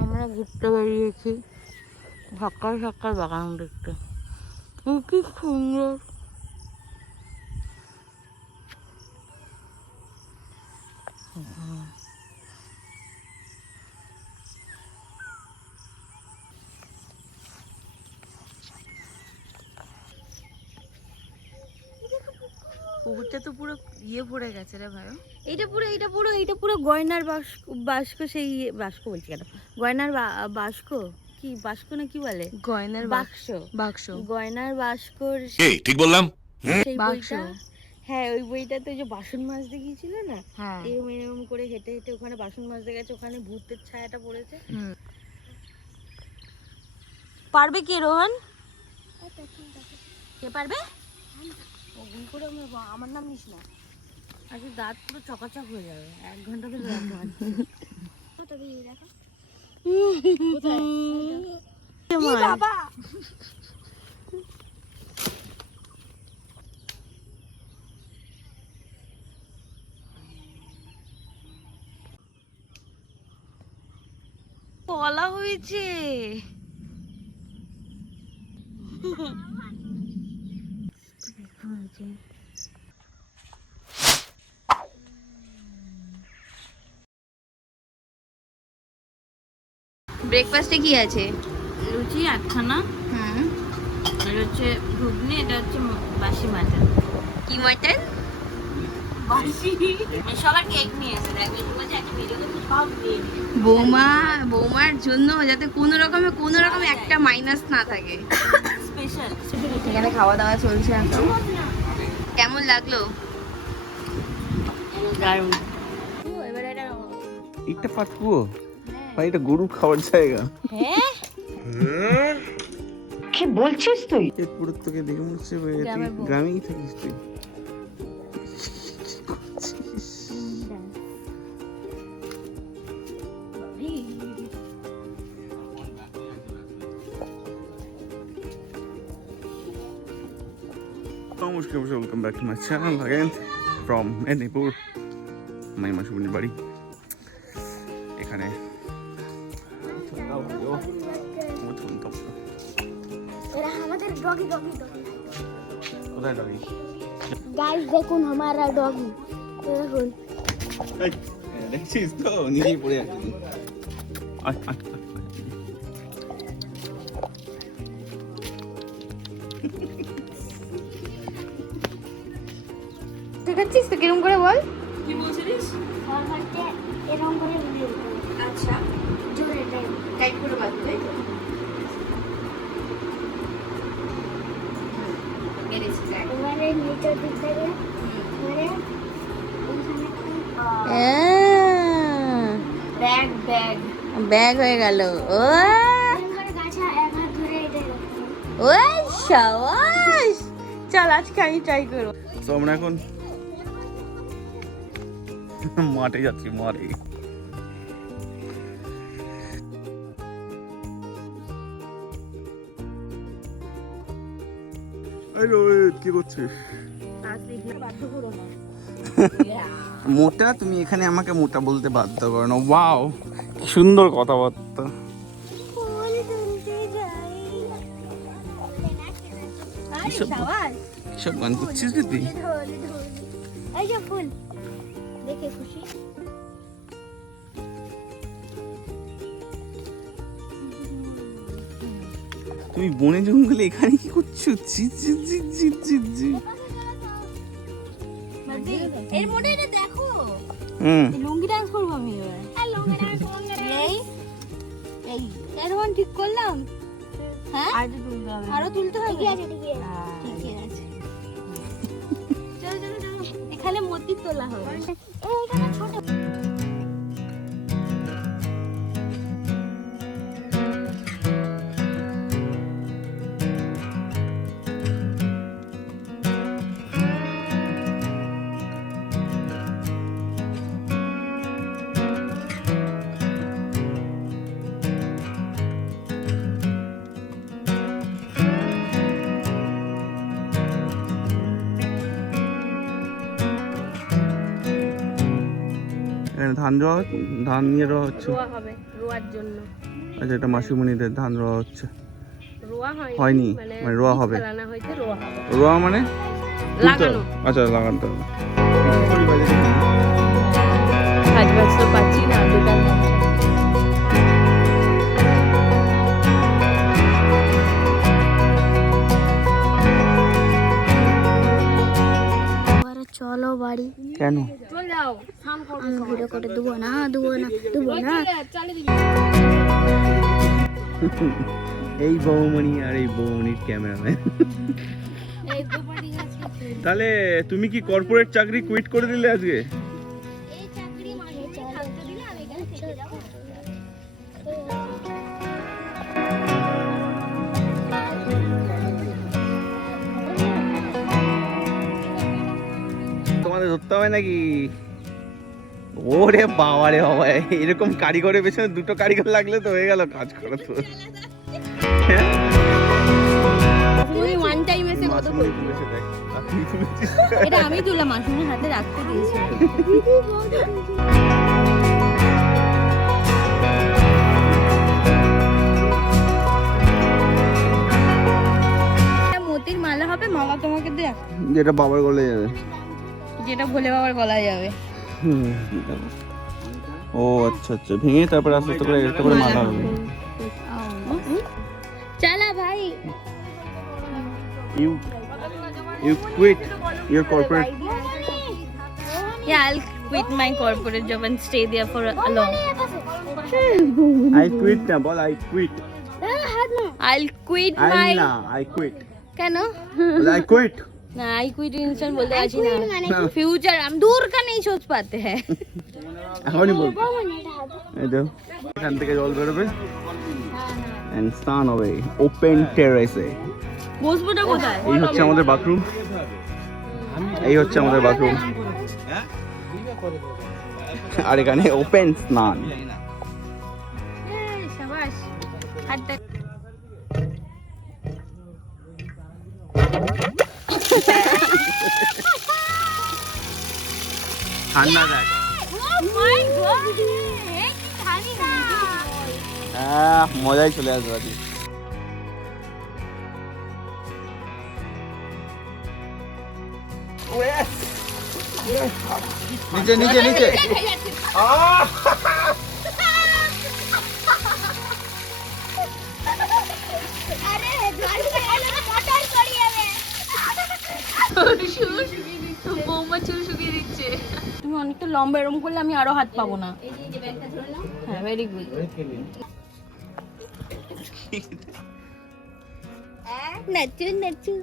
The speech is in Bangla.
আমরা ঘুরতে বেরিয়েছি সকাল সকাল বাগান দেখতে। কি সুন্দর। পুকুরটা তো পুরো ইয়ে পড়ে গেছে রে ভাই। এইটা পুরো গয়নার বাস্ক সেই বাস্ক বলছি কেন, গয়নার বাস্ক কি বাস্ক না কি বলে, গয়নার বাক্স। গয়নার বাস্কর ঠিক বললাম? সেই বইটা। হ্যাঁ ওই বইটা তো যে বাসন মাজতে গিয়েছিল না, এরকম এরকম করে হেঁটে হেঁটে ওখানে বাসন মাজতে গেছে, ওখানে ভূতের ছায়াটা পড়েছে। পারবে কি রোহন? কে পারবে? করে আমার নাম নিস না, আজকে দাঁত পুরো চকাচক হয়ে যাবে, 1 ঘন্টা ধরে দাঁত বাবা। কলা হয়েছে। ব্রেকফাস্টে কি আছে? লুচি 8খানা, এটা হচ্ছে ঘুগনি, এটা হচ্ছে বাসি মাটন। কি মাটন? বাসি। সবার কেক নিয়ে এসে দেখবে, বলছে একটা ভিডিও করতে সব দিয়ে বৌমার জন্য যাতে কোনো রকমে একটা মাইনাস না থাকে। স্পেশাল। এখানে খাওয়া দাওয়া চলছে এখন। কেমন লাগলো? দারুণ। এবারে একটা পাতবো ভাই, এটা গরুর খাওয়ার জায়গা। হ্যাঁ কি বলছিস তুই? পুরো তোকে দেখে মনে হচ্ছে গ্রামেই থাকিস তুই। নমস্কার, welcome back to my channel again from Medinipur, মাইমা সুবনির বাড়ি। এখানে কোথায় ডগি? गाइस देखুন हमारा डॉगी, দেখুন দেখছিস তো নিজেই পড়ে আছে। দেখাচ্ছিস তো কিরম করে বল। কি বলছিস? ফরমাটে এরকম করে ভিডিও। আচ্ছা জোরে টাইপ করে বাদ তাই তো। মেরেছি দেখ। এবারে নিচের দিক থেকে ধরে ব্যাগ হয়ে গেল। ও গাছা এক হাত ধরে এটা ওই শাবাশ, চল আজকে আমি ট্রাই করব। তো আমরা এখন মাঠে যাচ্ছি, মাঠে। কি করছিস? মোটা, তুমি এখানে আমাকে মোটা বলতে বাধ্য করো না। ওয়াও সুন্দর কথাবার্তা। সব গান করছিস রে তুই? এই যে ফুল দেখে খুশি। তুমি বনে জঙ্গলে এখানে কি করছো? এর মধ্যে এটা দেখো, হুম, লুঙ্গি ডান্স করবো আমি এবার। এই এরকম ঠিক করলাম। হ্যাঁ আরো তুলতে হবে। ঠিক আছে ঠিক আছে চলো চলো চলো, এখানে মূর্তি তোলা হবে। এইখানে ছোট এখানে ধান নিয়ে রোয়া হচ্ছে। রোয়া হবে, রোয়ার জন্য। আচ্ছা, এটা মাসিমণিদের ধান রোয়া হচ্ছে। রোয়া হয়নি, মানে রোয়া হবে। ফেলানো হয়েছে, রোয়া হবে। রোয়া মানে লাগানো। আচ্ছা, লাগাতে হবে। কাজ বাজ তো পাচ্ছি না, বেকার মানুষ আছি। চলো বাড়ি। কেন? চল যাও, আমি ভিডিও করে দেবো না। এই বৌমণি আর এই বৌমণির ক্যামেরাম্যান। তাহলে তুমি কি কর্পোরেট চাকরি কুইট করে দিলে আজকে? এই চাকরি মানে থাকতে দিলে আমি এখানে থেকে যাবো। তোমাদের ধরতে হবে নাকি? ওরে বাবা রে বাবা, এরকম কারিগরের পেছনে দুটো কারিগর লাগলে তো হয়ে গেল কাজ করা। তো তুমি ওয়ান টাইম এসে কত বলছো? এটা আমি তুললাম, মাসুমের হাতে রাখতে দিয়েছি। মোতির মালা হবে, মালা তোমাকে দেয়া, যেটা বাবার গলে যাবে, যেটা ভোলে বাবার গলায় যাবে। ও আচ্ছা আচ্ছা, ভেঙে তারপরে আস্তে আস্তে করে একটা করে মালা হবে। চালা ভাই। You quit your corporate. Yeah, I'll quit my corporate job and stay there for long. I quit না বল, I quit. I'll quit I my না, I quit. কেন? I quit. ना आई क्विट इंसान बोलते आजी ना फ्यूचर हम दूर का नहीं सोच पाते हैं। এখনই বল। এই দেখো, এখান থেকে জল বেরোবে এন্ড স্নান হবে ওপেন টেরেসে। বসবোটা কোথায়? এই হচ্ছে আমাদের বাথরুম, এই হচ্ছে আমাদের বাথরুম, আর এখানে ওপেন স্নান। शाबाश हाथ तक ঠান্ডা দেখ। माय गॉड ये की खानी ना মজাই চলে আসবে আজকে। নিচে নিচে নিচে। আরে গাড়ি চালালে মোটর পড়ে যাবে। বৌমা চুল শুকিয়ে দিচ্ছে। তুমি অনেকটা লম্বা এরকম করলে আমি আরো হাত পাবো না। হ্যাঁ ভেরি গুড। নাচু নাচু।